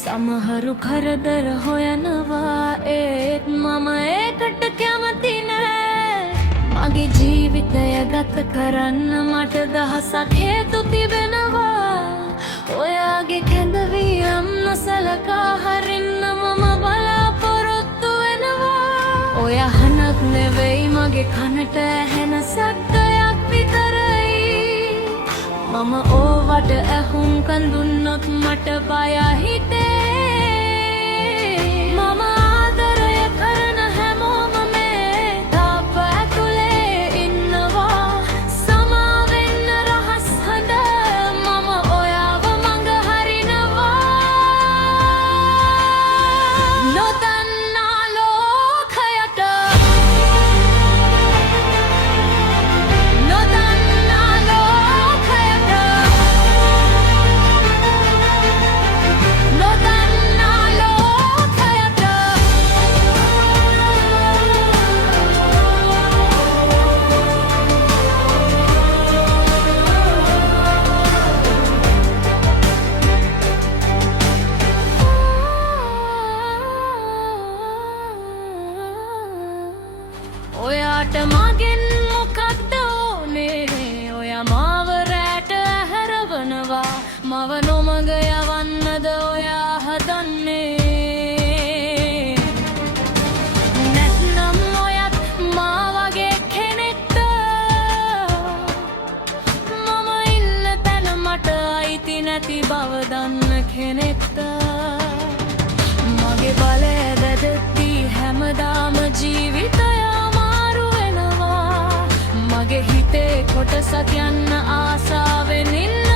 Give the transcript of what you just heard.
සමහරු කරදර හොයනවා ඒත් මම ඒකට කැමති නෑ. මගේ ජීවිතය ගත කරන්න මට දහසක් හේතු තිබෙනවා. ඔයාගේ කැඳවීම් නොසලකා හරින්න මම බලාපොරොත්තු වෙනවා. ඔය හනක් නෙවෙයි මගේ කනට ඇහෙන සත්‍යයක් විතරයි. මම ඕවට ඇහුම්කන් දුන්නොත් මට බය හිතේ. මම ආදරය කරන හැමෝම මේ තාප්ප ඇතුලේ ඉන්නවා. සමා වෙන්න රහස් හඳ මම ඔයාව මඟ හරිනවා. නොදන්නා ලෝකයට නොදන්නා ලෝකයට නොදන්නා ලෝකයට ඔයාට මගෙන් මොකක්ද ඕනේ? ඔයා මාව රැට හැරවනවා. මව නොමග යවන්නද ඔයා හදන්නේ? නැත්නම් ඔයත් මා වගේ කෙනෙක්ද? මම ඉන්න තැන මට අයිති නැති බව දන්න කෙනෙක්ද? මගේ බලය දැදෙද්දී හැමදාම ජීවිතය අමාරු වෙනවා. මගේ හිතේ කොටසක් යන්න ආසාවෙන් ඉන්න